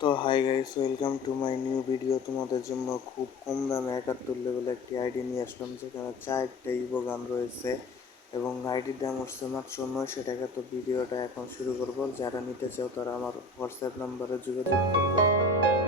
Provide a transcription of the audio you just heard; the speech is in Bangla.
তো hi guys welcome to my new video তোমাদের জন্য খুব কম দামে একাত্তর লেভেল একটি আইডি নিয়ে আসলাম, যেখানে চারটা ইভো গান রয়েছে এবং আইডির দাম হচ্ছে মাত্র নয়শো টাকা। তো ভিডিওটা এখন শুরু করব। যারা নিতে চাও তারা আমার হোয়াটসঅ্যাপ নাম্বারে যোগাযোগ করবে।